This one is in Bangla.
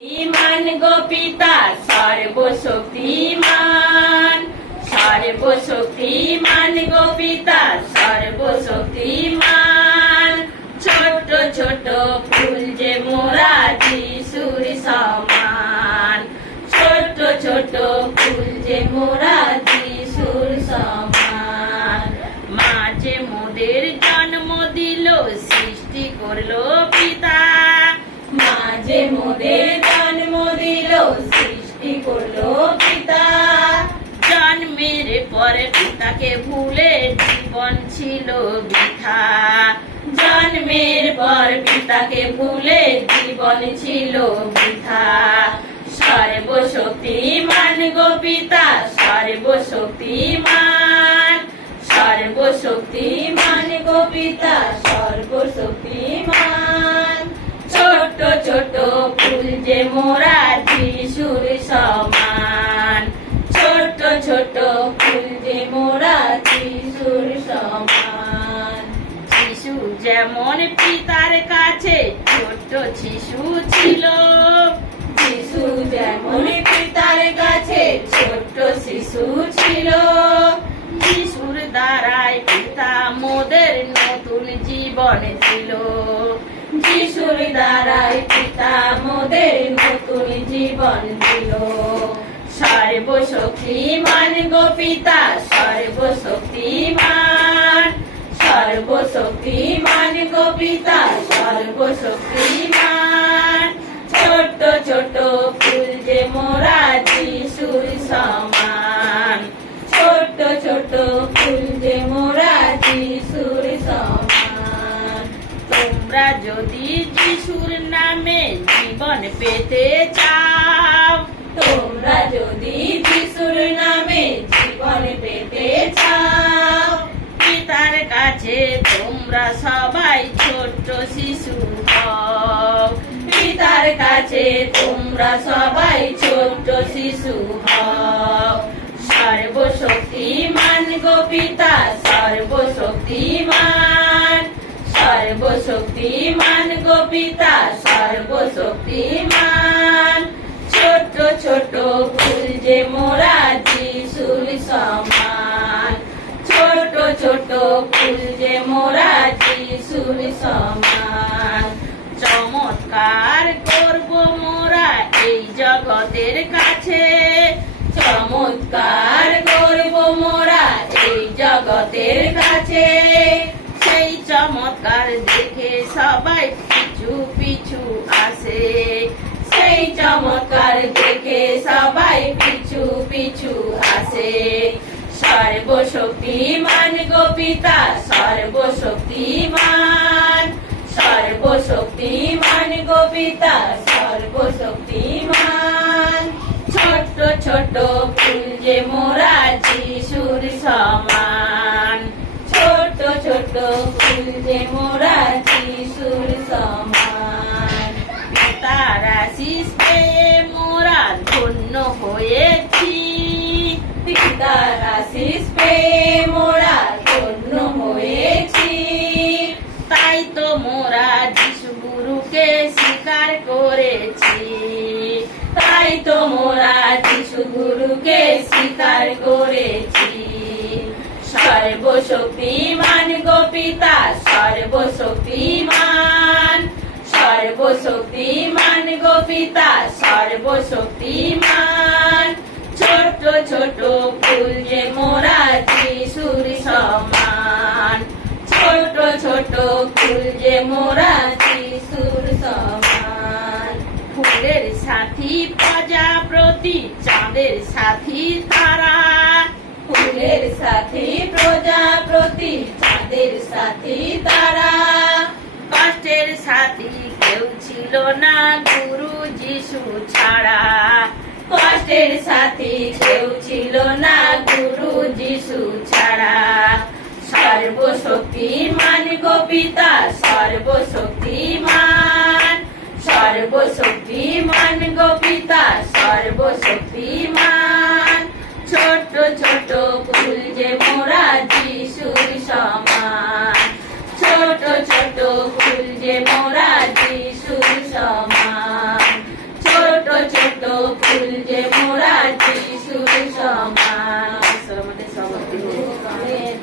শক্তিমান গো পিতা সর্বশক্তিমান, সর্বশক্তিমান গো পিতা সর্বশক্তিমান। ছোট ছোট ফুল যে মোরা যিশুর সমান, ছোট ছোট ফুল যে মোরা যিশুর সমান। মা যে মোদের জন্ম দিল, সৃষ্টি করলো পিতা, মা যে মোদের জন্ম দিল, সৃষ্টি করলো পিতা। জন্মের পরে পিতাকে ভুলে জীবন ছিল বৃথা, জন্মের পর পিতাকে ভুলে জীবন ছিল বৃথা। সর্বশক্তিমান গো পিতা সর্বশক্তিমান, সর্বশক্তিমান গো পিতা সর্বশক্তিমান। ছোট ছোট ফুল যে মোরা যিশুর সমান, ছোট ছোট ফুল যে মোরা যিশুর সমান। যিশু যেমন পিতার কাছে ছোট শিশু ছিল, যিশু যেমন পিতার কাছে ছোট শিশু ছিল। যিশুর দ্বারাই পিতা মোদের নতুন জীবন দিল, যিশুর দ্বারাই পিতা মোদের নতুন জীবন দিল। সর্বশক্তিমান গো পিতা সর্বশক্তিমান, সর্বশক্তিমান গো পিতা সর্বশক্তিমান। ছোট ছোট ফুল যে মোরা যিশুর সমান, ছোট ছোট ফুল যে মোরা যিশুর সমান। তোমরা যদি যিশুর নামে জীবন পেতে চাও, তোমরা যদি যিশুর নামে জীবন পেতে চাও, পিতার কাছে তোমরা সবাই ছোট শিশু হও, পিতার কাছে তোমরা সবাই ছোট শিশু হও। সর্বশক্তিমান গো পিতা সর্বশক্তিমান, সর্বশক্তিমান গো পিতা সর্বশক্তিমান। ছোট ছোট ফুল যে মোরা যিশুর সমান, ছোট ছোট ফুল যে মোরা যিশুর সমান। চমৎকার করব মোরা এই জগতের কাছে, চমৎকার করব মোরা এই জগতের কাছে। সেই চমৎকার দেখে সবাই পিছু পিছু আসে, সেই চমৎকার দেখে সবাই পিছু পিছু আসে। সর্বশক্তিমান গো পিতা সর্বশক্তিমান, সর্বশক্তিমান গো পিতা সর্বশক্তিমান। ছোট ছোট ফুল যে মোরা যিশুর সমান, ছোট ছোট ফুল যে মোরা যিশুর সমান। পিতার আশীষ পেয়ে মোরা ধন্য হয়েছি, পিতার আশীষ পেয়ে মোরা ধন্য হয়েছি। তাই তো মোরা যিশু গুরুকে স্বীকার করেছি, তাই তো মোরা যিশু গুরুকে স্বীকার করেছি। সর্বশক্তিমান গো পিতা সর্বশক্তিমান, সর্বশক্তিমান গো পিতা সর্বশক্তিমান। ছোট ছোট ফুল যে মোরা যিশুর সমান, ছোট ছোট ফুল যে মোরা যিশুর সমান। ফুলের সাথী প্রজাপতি, চাঁদের সাথী তারা, ফুলের সাথী প্রজাপতি, চাঁদের সাথী তারা। কষ্টের সাথী কেউ ছিল না গুরু যিশু ছাড়া, কষ্টের সাথী কেউ ছিল না গুরু যিশু ছাড়া। সর্বশক্তিমান গো পিতা সর্বশক্তিমান, সর্বশক্তিমান গো পিতা সর্বশক্তিমান। ছোট ছোট ফুল যে মোরা যিশুর সমান, ছোট ছোট ফুল যে মোরা যিশুর সমান। ছোট ছোট